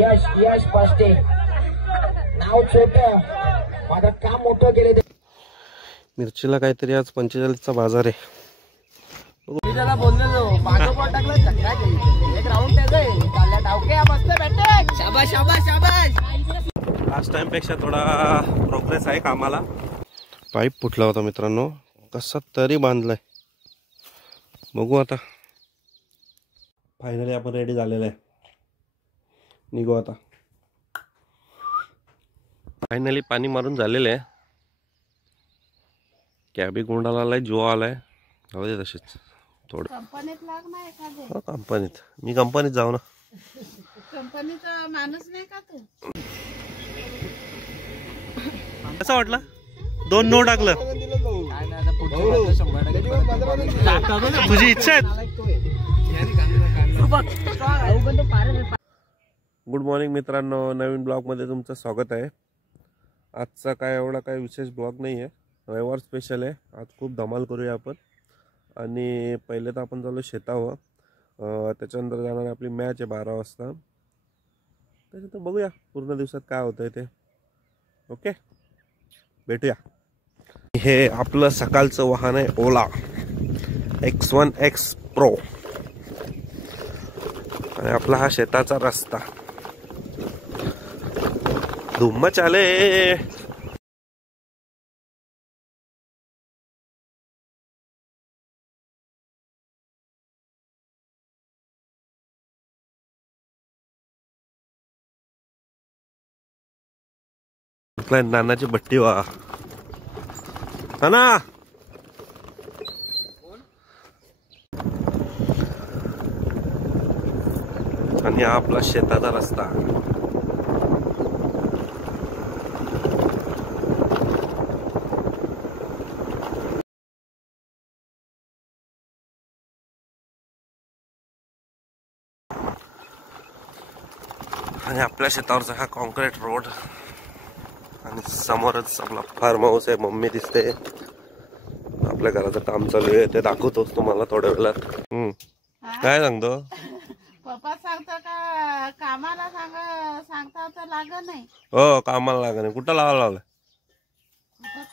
यश यश पाष्टे नाव छोट माझं काम मोठं केले. मिरचीला काहीतरी आज 45चा बाजार आहे. मी त्याला बोललेलो मागं बॉल टाकला चक्का केली एक राऊंड त्याचे चालल्या डावके मस्त बॅटिंग शाबाश शाबाश शाबाश. लास्ट टाइम पेक्षा थोडा प्रोग्रेस आहे कामाला. पाईप फुटला होता मित्रांनो, कसा तरी बांधलाय. बघू आता. फायनली आपण रेडी झालेलं आहे. निघू आता. फायनली पाणी मारून झालेलं आहे. कॅबी गुंडाला आलाय, जो आलाय. जाऊ दे तसेच थोडं. कंपनीत लाग नाही एखादे. हो कंपनीत. मी कंपनीत जाऊ ना. कंपनीचा माणूस नाही का तू? कसं वाटलं? 2 नो टाकलं. तुझी इच्छा आहे. गुड मॉर्निंग मित्रांनो, नवीन ब्लॉग मध्ये तुमचं स्वागत आहे. आजचा काय एवढा काय विशेष ब्लॉग नाही आहे, रविवार स्पेशल आहे. आज खूप धमाल करूया आपण. आणि पहिले तर आपण चालू शेतावर, त्याच्यानंतर जाणार आपली मॅच आहे 12 वाजता. त्याच्यात बघूया पूर्ण दिवसात काय होतंय ते. ओके, भेटूया. हे आपलं सकाळचं वाहन आहे ओला X1X Pro. आणि आपला हा शेताचा रस्ता. धुम्म चाले. नानाची बट्टी वा ना. आणि हा आपला शेताचा रस्ता. आणि आपल्या शेतावरचा हा कॉन्क्रीट रोड. आणि समोरच आपला फार्म हाऊस आहे. मम्मी दिसते. आपल्या घराचं काम चालू आहे, ते दाखवतोच तुम्हाला थोड्या वेळात. काय सांगतो? पप्पा सांगतो का कामाला सांगता तर लाग नाही. हो कामाला लागा नाही. कुठं लावायला लावलं?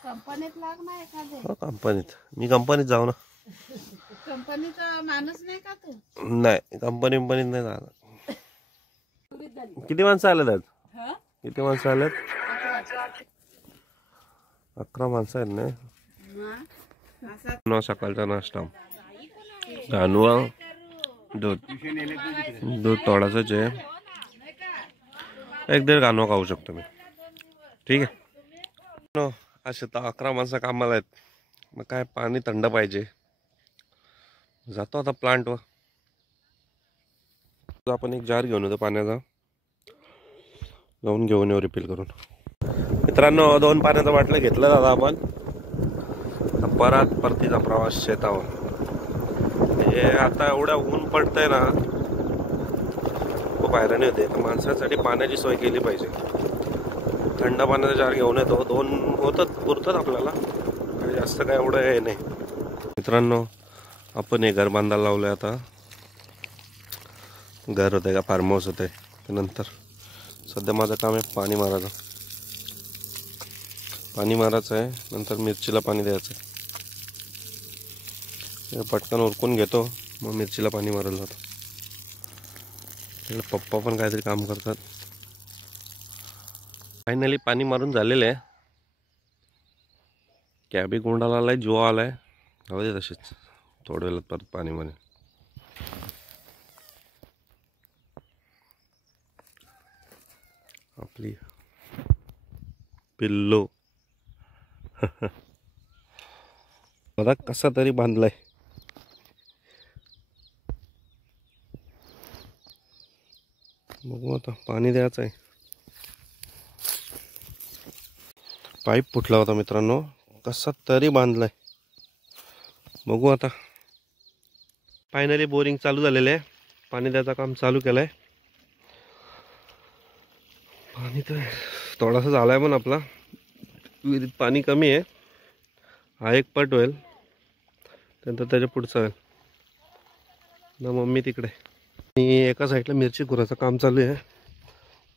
कंपनीत लाग नाही एखादे. हो कंपनीत. मी कंपनीत जाऊ ना. कंपनीचा माणूस नाही का तू? नाही, कंपनीत नाही जाणार. किती माणसं आलेत आज? किती माणसं आलेत? 11 माणसं आहेत ना. सकाळचा नाश्ता गाणूआ दूध थोडासाच आहे. 1-1.5 गाणूआ खाऊ शकतो मी. ठीक आहे. असे तर 11 माणसं कामाला आहेत. मग काय पाणी थंड पाहिजे. जातो आता प्लांटवर. आपण एक जार घेऊन येतो पाण्याचा. जाऊन घेऊन येऊ रिफिल करून. मित्रांनो 2 पाण्याचा बाटल्या घेतलं दादा आपण. परतीचा प्रवास शेतावर. हे आता एवढ्या ऊन पडतंय ना, खूप हैराणी होते. तर माणसासाठी पाण्याची सोय केली पाहिजे. थंड पाण्याचा जार घेऊन येतो. 2 होतात, पुरतात आपल्याला. आणि जास्त काय एवढं हे नाही. मित्रांनो आपण हे घर बांधायला लावलंय. आता घर होते का फार्म हाऊस होते. त्यानंतर सध्या माझं काम आहे पाणी मारायचं. पाणी मारायचं आहे. नंतर मिरचीला पाणी द्यायचं आहे. पटकन उरकून घेतो, मग मिरचीला पाणी मारायला जातो. तिकडे पप्पा पण काहीतरी काम करतात. फायनली पाणी मारून झालेलं आहे. कॅबी गुंडाला आलाय, जो आलाय. जाऊ दे तसेच थोड्या वेळात परत पाणी मारेल. आपली पिल्लो बघा कसा तरी बांधलाय. बघू आता पाणी द्यायचं आहे. पाईप फुटला होता मित्रांनो, कसा तरी बांधलाय. बघू आता. फायनली बोरिंग चालू झालेलं आहे. पाणी द्यायचं काम चालू केलंय. पाणी तर थोडासा झालाय, पण आपला विहिरीत पाणी कमी आहे. हा एक पट होईल, त्यानंतर त्याच्या पुढचा होईल ना. मम्मी तिकडे. आणि एका साईडला मिरची खुराचं काम चालू आहे.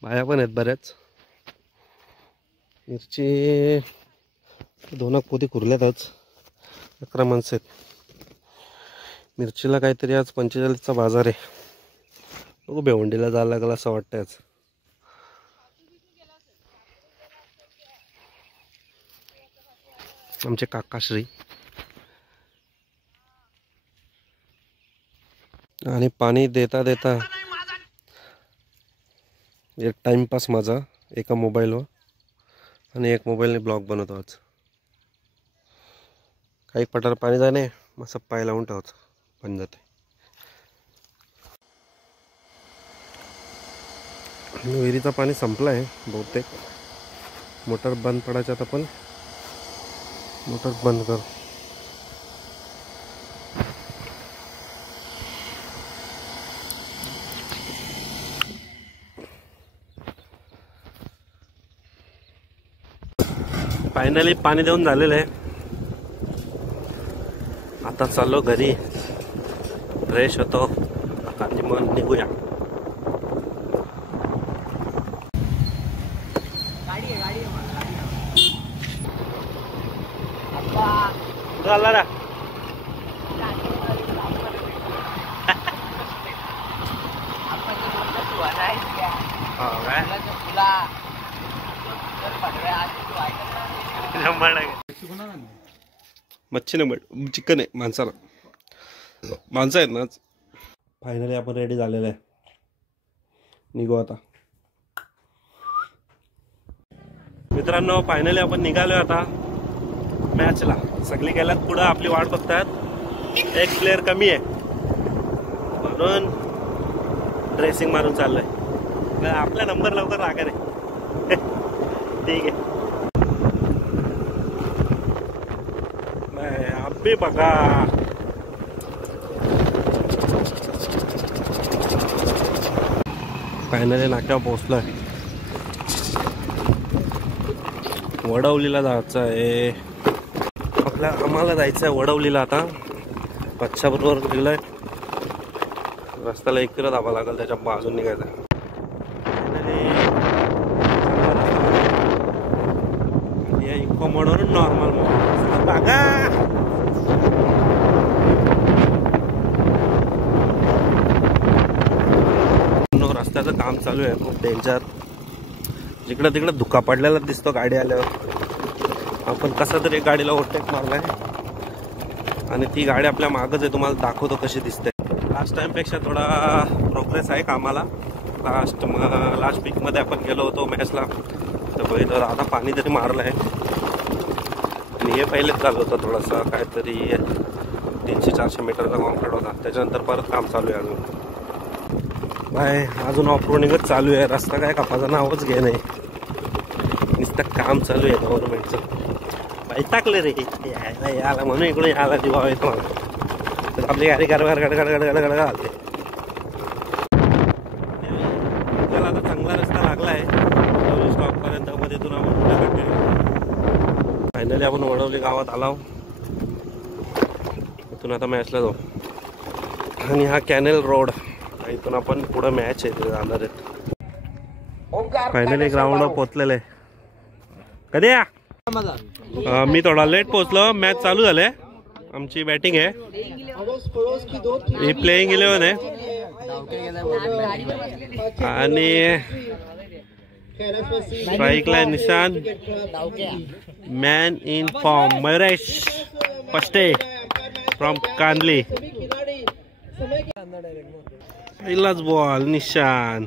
बाया पण आहेत बऱ्याच. मिरची 2 पोती कुरल्यातच. 11 माणसं आहेत. मिरचीला काहीतरी आज 45चा बाजार आहे. बघू भिवंडीला जायला लागला असं वाटतं आज. आमचे काकाश्री आणि पाणी देता देता एक टाइमपास माझा एका मोबाईलवर आणि एक मोबाईलने ब्लॉग बनवतो आज. काही पटार पाणी जाणे मग सब पाय लावून ठेवतो बंद जाते. विहिरीचं पाणी संपलं आहे बहुतेक. मोटर बंद पडायचं आता पण मोटर बंद कर. फायनली पाणी देऊन झालेलं आहे. आता चाललो घरी, फ्रेश होतो आणि मग निघूया. झाला मच्छी नाही चिकन आहे. माणसं आहेत ना. फायनली आपण रेडी झालेलं आहे. निघू आता. मित्रांनो फायनली आपण निघालोय आता मॅचला. सगळी गेल्यात पुढं आपली वाट बघतात. एक प्लेअर कमी आहे म्हणून ड्रेसिंग मारून चाललंय. आपला नंबर लवकर लागा रे. ठीक आहे. अभी बघा फायनली नाक्यावर पोहोचलोय. वडवलीला जायचं आहे आम्हाला. जायचं आहे वडवलीला. आता पक्षाबरोबर गेलोय. रस्त्याला 1 किलो दाबा लागेल त्याच्या बाजून निघायचं. इको मोडवरून नॉर्मल मोड बघा. रस्त्याचं काम चालू आहे खूप डेंजर. जिकडं तिकडं धुका पडलेला दिसतो गाडी आल्यावर. आपण कसा तरी गाडीला ओव्हरटेक मारलाय आणि ती गाडी आपल्या मागच आहे. तुम्हाला दाखवतो कशी दिसते. लास्ट टाइमपेक्षा थोडा प्रोग्रेस आहे कामाला. लास्ट वीकमध्ये आपण गेलो होतो मॅचला तर आता पाणी तरी मारलं आहे. आणि हे पहिलेच चालू होतं थोडंसं काहीतरी 300-400 मीटरचा कॉन्क्रीट होता. त्याच्यानंतर परत काम चालू आहे अजून. काय अजून ऑफरोडिंगच चालू आहे. रस्ता काय कापाचा नावच घे नाही. नुसतं काम चालू आहे गव्हर्नमेंटचं. बाई टाकले रे याला म्हणून इकडे यायला जीवा येतो. तर आपली गाडी गडगड गडगड गडगड गडगड घालते. त्याला आता चांगला रस्ता लागला आहे स्टॉपपर्यंत. मध्ये तिथून आपण पुढे कंटिन्यू. फायनली आपण वडवली गावात आलो. इथून आता मॅचला जाऊ. आणि हा कॅनेल रोड इथून आपण पुढे मॅच आहे जाणार आहेत. फायनली ग्राउंडवर पोहोचलेलं आहे. कधी या मी थोडा लेट पोहोचलो. मॅच चालू झाले. आमची बॅटिंग आहे. ही प्लेइंग 11 आहे आणि स्ट्राईकला Nishan. Man in form Mayuresh Pashte from Kandli. पहिलाच बॉल निशान.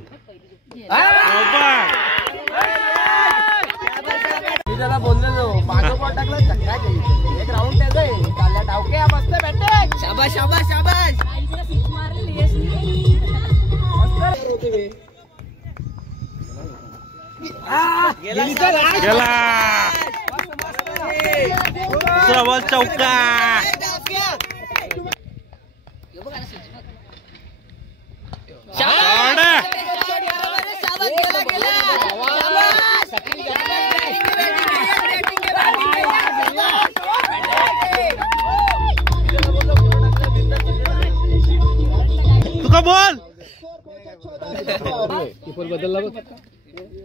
मी त्याला बोललेलो मागं बॉल टाकला चक्का केली. एक राऊंड त्याचा आहे. चालल्या डावके मस्त बॅटिंग. शाबाश शाबाश शाबाश. गेला बॉल चौका. तुका बोल.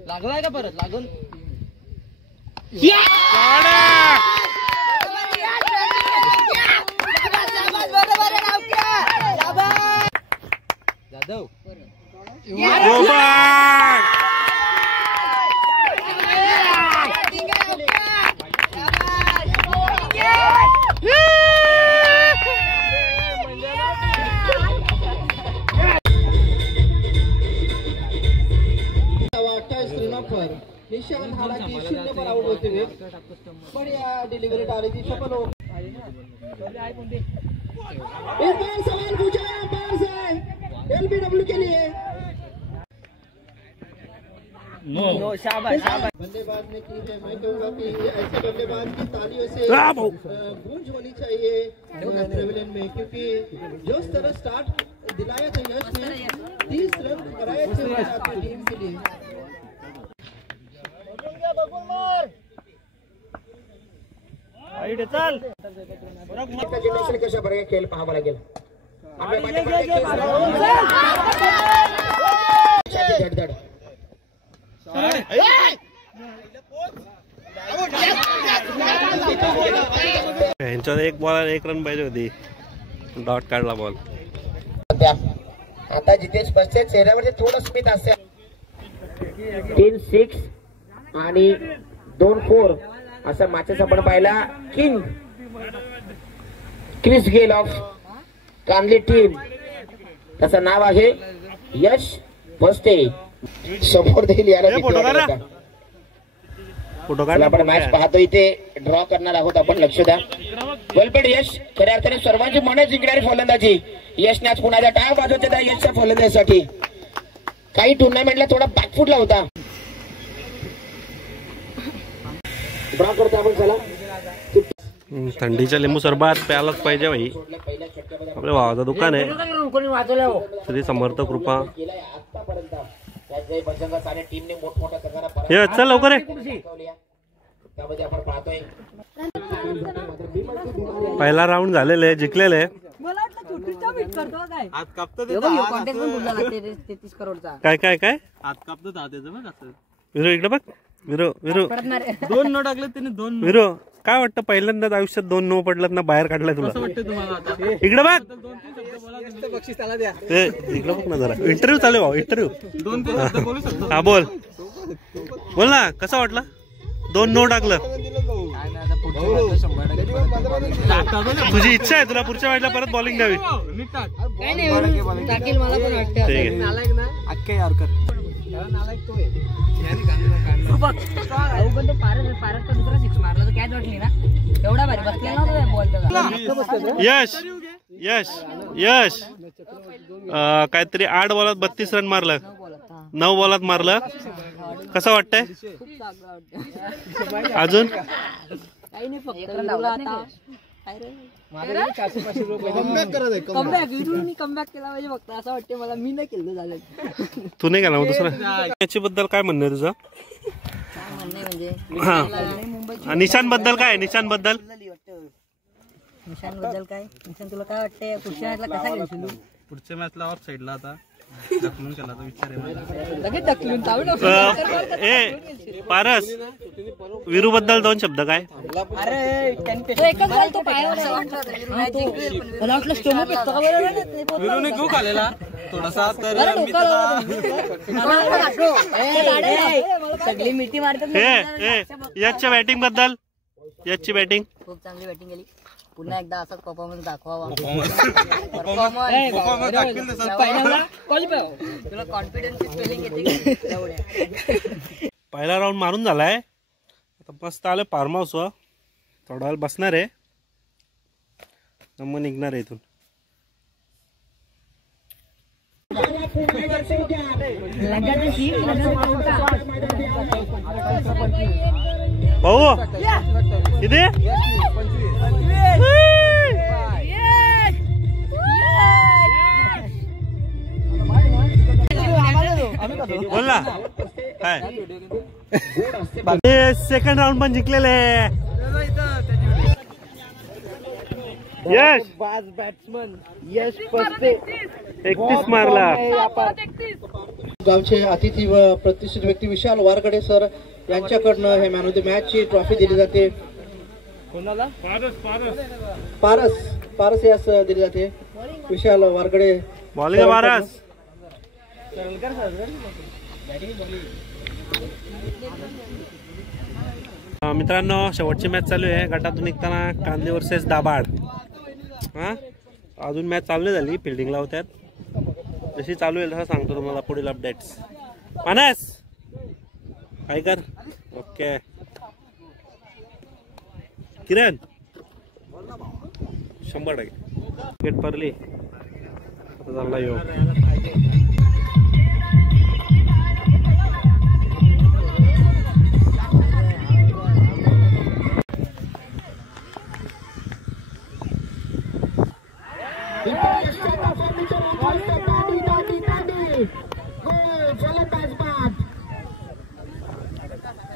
लागलाय का परत लागून जाधव निशान हालांकि 0 पर आउट होते हुए बढ़िया डिलीवरी डाली थी सफल हो। एक बार सवाल पूछा है अंपायर से एलबीडब्ल्यू के लिए। नो शाबाश शाबाश। बल्लेबाज ने की है, मैं कहूँगा कि ऐसे बल्लेबाज की तालियों से गूंज होनी चाहिए ट्रेवलिन में, क्योंकि जो तरह स्टार्ट दिलाया था यश ने 30 रन कराए थे अपनी टीम के लिए। कशा प्रकारे खेळ पाहावा लागेल। यांच्यात एक बॉल 1 रन पाहिजे होती, डॉट काढला बॉल। आता जितेश बसते चेहऱ्यावरती थोडं स्मित असेल। 3-6 आणि 2-4 असा मॅचेस आपण पाहिला। King Chris Gayle of Kandli team, त्याचं नाव आहे यश बसते। समोर देखील याला आपण मॅच पाहतो, इथे ड्रॉ करणार आहोत आपण, लक्ष द्या। वेलपेड यश खऱ्या अर्थाने सर्वांची मने जिंकणारी फलंदाजी यशने आज पुन्हा टाळ वाजवते त्या यशच्या फलंदाजीसाठी। काही टुर्नामेंटला थोडा बॅकफुटला होता, ड्रॉ करतो आपण। चला थंडीच्या लिंबू सरबत प्यायलाच पाहिजे भाई। आपल्या भावाचं दुकान आहे श्री समर्थ कृपा। ये चल लवकर पहिला राऊंड झालेले, जिंकलेले। काय काय काय विरो इकडे बघ, विरो विरो 2 नो टाकले त्याने 2 विरो काय वाटतं पहिल्यांदाच आयुष्यात 2 नो पडलात ना, बाहेर काढलाय तुला? इकडे बघ, बक्षीस त्याला द्या। इकडे बघ ना जरा, इंटरव्ह्यू चालू भाऊ, इंटरव्ह्यू। हा बोल बोल ना, कसा वाटला 2 नो टाकलं? तुझी इच्छा आहे, तुला पुढच्या वेळेला परत बॉलिंग द्यावी? यश यश यश काहीतरी 8 बॉलात 32 रन मारलं, 9 बॉलात मारलं, कसं वाटतंय अजून? तू नाही केला दुसरा? याच्याबद्दल काय म्हणणं आहे तुझं? निशान बद्दल काय? निशान बद्दल काय? निशान तुला काय वाटतंय? पुढच्या मॅचला कसा खेळशील? पुढच्या मॅचला ऑफ साइडला आता ढकलून केला तर विचार आहे। ए पारस, विरू बद्दल 2 शब्द काय? विरूने घेऊ खालेला थोडासा, तर सगळी मिठी मारतात। याच्या बॅटिंग बद्दल? याची बॅटिंग खूप चांगली बॅटिंग केली, पुन्हा एकदा असाच परफॉर्मन्स दाखवावा। तुला कॉन्फिडन्स स्पेलिंग येते? पहिला राऊंड मारून झालाय, आता मस्त आलं फार्म हाऊस वर, थोडा वेळ बसणार आहे, मग निघणार आहे इथून। भाऊ किती? बोल ना काय? सेकंड राऊंड पण जिंकलेले यश बॅट्समन यश 31 मारला। गावचे अतिथी व प्रतिष्ठित व्यक्ती विशाल वारकडे सर यांच्याकडनं हे मॅन ऑफ द मॅच ची ट्रॉफी दिली जाते. कोणाला? पारस यास दिली जाते. विशाल वारकडे पारस. मित्रांनो शेवटची मॅच चालू आहे. गटातून निघताना कांदे वर्सेस दाभाड. हा अजून मॅच चालू नाही झाली, फिल्डिंगला होत्यात. जशी चालू होईल तसं सांगतो तुम्हाला पुढील अपडेट्स. मानस काय कर. ओके किरण 100% गेट परली आता चालला यो.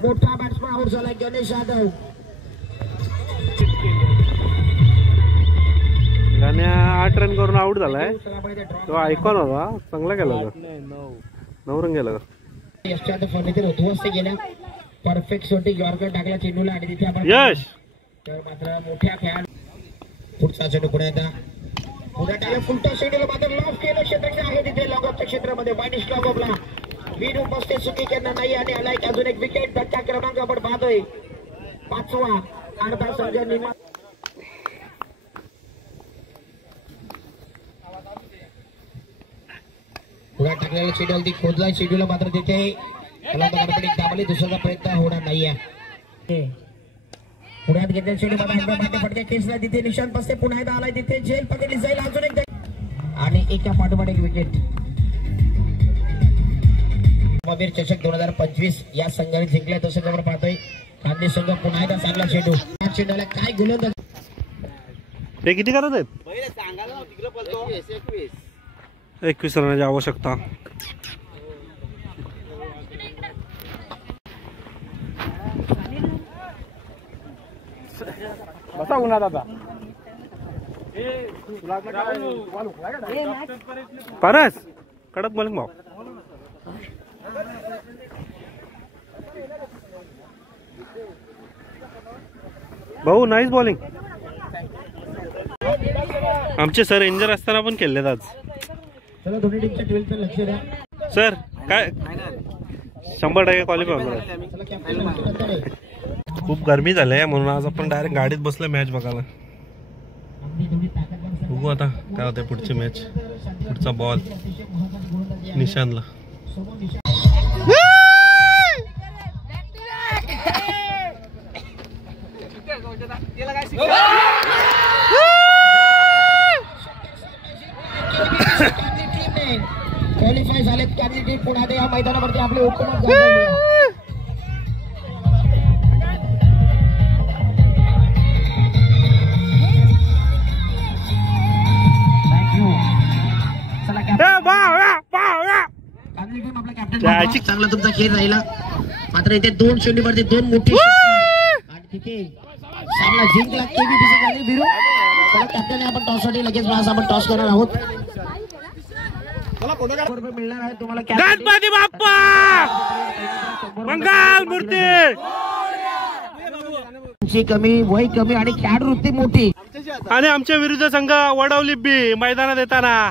मोठा बॅट्समन आउट झाला गणेश यादव. गाण्या 8 रन करून आउट झालाय. तो आयकॉन होता, चांगला केला होता. 9 रन गेला यशच्या फर्निचर उद्ध्वस्त गेल्या. परफेक्ट शॉटिंग यॉर्कर टाकला चेंडूला आणि तिथे आपण यश तर मात्र मोठ्या खेळाडू पुढचा चेंडू पुढे येतात. पुढे टाकला फुलटॉस चेंडूला मात्र लॉफ केलं. क्षेत्र आहे तिथे लॉग ऑफच्या क्षेत्रामध्ये बायनिश लॉग ऑफला वीर उपस्थित चुकी करणार नाही आणि आला एक अजून एक विकेट. धक्का क्रमांक आपण पाहतोय 5वा. अर्धा संघ निर्माण पुढे टाकलेला चेंडू ती खोदला चेंडूला मात्र तिथे दाबली. दुसरा प्रयत्न होणार नाहीये. पुण्यात घेतलेला चेंडू मात्र फटक्या केसला तिथे निशांत बसते. पुन्हा एकदा आलाय तिथे झेल पकडली जाईल. अजून एक आणि एका पाठोपाठ एक विकेट. वीर चषक 2025 या संघाने जिंकलाय. तसंच आपण पाहतोय खांदे संघ पुन्हा एकदा चांगला चेंडू. चेंडूला काय गोलंदाज ते किती करत आहेत? 21 रनाची आवश्यकता. बसा उन्हात आता. पारस कडक बॉलिंग भाऊ. भाऊ नाईस बॉलिंग. आमचे सर इंजर असताना पण खेळलेत आज. चला दोन्ही टीमच्या 12 चं लक्ष द्या. सर काय 100% क्वालिफाय होणार. खूप गरमी झाली म्हणून आज आपण डायरेक्ट गाडीत बसलो मॅच बघायला. बघू आता काय होते पुढची मॅच. पुढचा बॉल निशानला. क्वालिफाय झालेत. त्यांनी टीम पुन्हा या मैदानावरती आपले ओपनर चांगला तुमचा खेळ राहिला. मात्र इथे 2-0 वरती 2 मोठी आणि तिथे सामना जिंकला केबीपीसी विरू. चला कॅप्टन आपण टॉस साठी लगेच आपण टॉस करणार आहोत. मिळणार आहे तुम्हाला गणपती बाप्पा मंगल मूर्ती. कमी वय कमी आणि खेळाडू वृत्ती मोठी. आणि आमच्या विरुद्ध संघ वडवली बी मैदानात येताना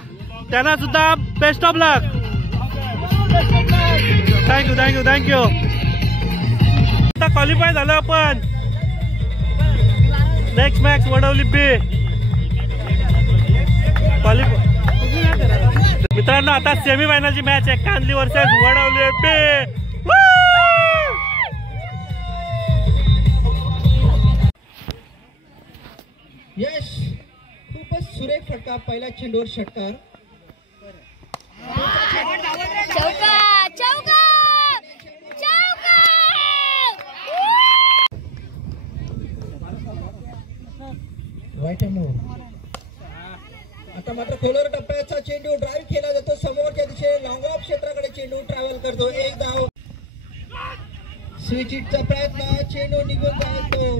त्यांना सुद्धा best of luck. Thank you thank you thank you. आता क्वालिफाय झालं आपण. नेक्स्ट मॅच वडवली बी क्वालिफाय. मित्रांनो आता सेमी फायनलची मॅच आहे. कांदली वर्सेस वडवली बी. यश खूपच सुरेख फटका. पहिला चेंडूवर षटकार. आता मात्र खोलवर टप्प्याचा चेंडू ड्राईव्ह केला जातो. समोरच्या दिशेने लॉंग ऑफ क्षेत्राकडे चेंडू ट्रॅव्हल करतो. एक धाव. स्विच हिटचा प्रयत्न. चेंडू निघून जातो.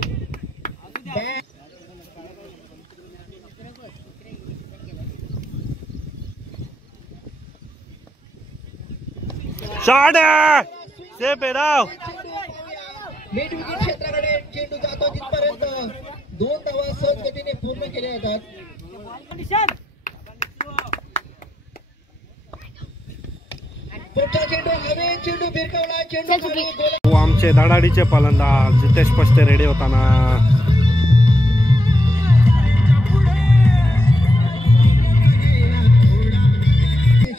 शॉट सेफ आहे राव. मिड विकेट क्षेत्राकडे चेंडू जातो तिथपर्यंत 2 धावा सहज गतीने पूर्ण केल्या जातात. पुढचा चेंडू हवे, चेंडू भिरकवला, चेंडू खाली गोल. आमचे धडाडीचे फलंदाज जितेश पष्टे रेडी होताना.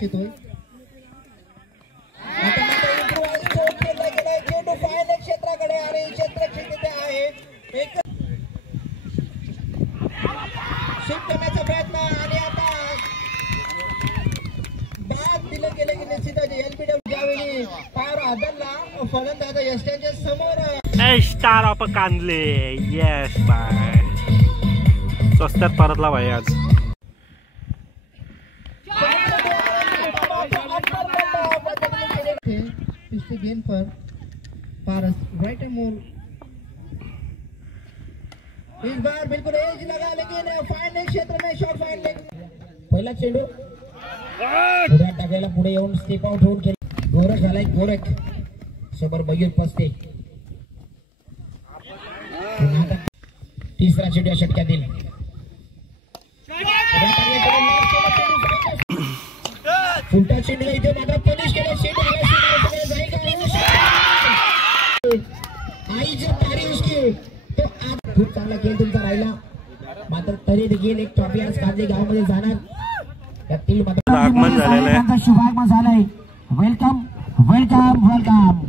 चेंडू फायनल क्षेत्राकडे आणि क्षेत्राची तिथे आहे. एक स्वीप करण्याचा प्रयत्न आणि आता बाद दिलं गेलं की निश्चितच एलबीडब्ल्यू ज्यावेळी पार आदलला फलंदाज यष्ट्यांच्या समोर स्टार ऑफ कांदले. येस बाय स्वस्तात परतला भाई आज. पिछले गेंद पर पारस राइट मोर इस बार बिल्कुल एज लगा लेकिन फाइनल क्षेत्र में शॉट फाइनल. पहिला चेंडू पुढे टाकायला पुढे येऊन स्टेप आउट होऊन खेळ. गोरख झालाय गोरख समोर मयूर पस्ते. तिसरा चेंडू या षटकातील फुलटा चेंडू इथे मात्र पनिश केला. चेंडू आई जब पारी उसकी तो आप खूप चांगला खेळ तुमचा राहिला. मात्र तरी देखील एक ट्रॉफी आज कांदे गावामध्ये जाणार. त्यातील आगमन झालेलं आहे. शुभागमन झालंय. वेलकम वेलकम वेलकम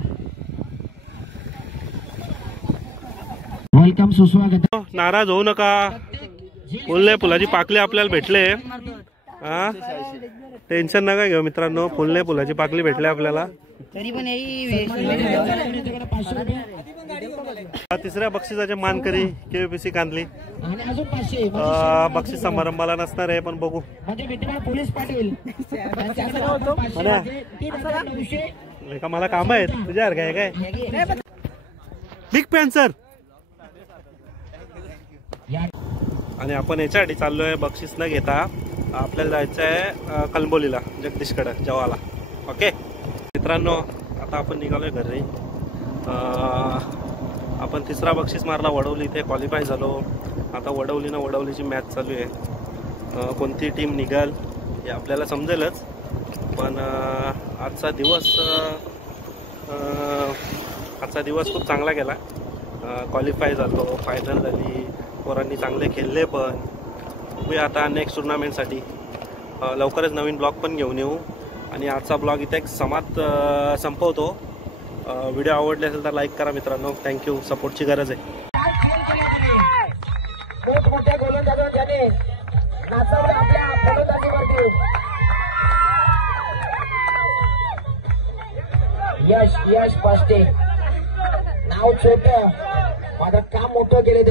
वेलकम सुस्वागत. नाराज होऊ नका. फुलले फुलाची पाकली आपल्याला भेटले. हा टेन्शन नका घेऊ मित्रांनो. फुलने फुलाची पाकली भेटले आपल्याला. तिसऱ्या बक्षिसाचे मानकरी केपीसी कांदली. बक्षीस समारंभाला नसणार आहे पण बघू. पोलीस पाटील का मला काम आहेत तुझ्या काय काय बिग पॅन्सर. आणि आपण याच्यासाठी चाललोय बक्षीस न घेता. आपल्याला जायचं आहे कलंबोलीला जगदीशकडे जेवायला. ओके मित्रांनो आता आपण निघालोय घरी. आपण तिसरा बक्षीस मारला वडवली. इथे क्वालिफाय झालो. आता वडवलीची मॅच चालू आहे. कोणती टीम निघाल हे आपल्याला समजेलच. पण आजचा दिवस खूप चांगला गेला. क्वालिफाय झालो, फायनल झाली, पोरांनी चांगले खेळले. पण बघूया आता नेक्स्ट टुर्नामेंटसाठी लवकरच नवीन ब्लॉग पण घेऊन येऊ. आणि आजचा ब्लॉग इथे संपवतो. व्हिडिओ आवडले असेल तर लाईक करा मित्रांनो. थँक्यू. सपोर्टची गरज आहे. यश पष्टे नाव छोट माझं काम मोठं केले.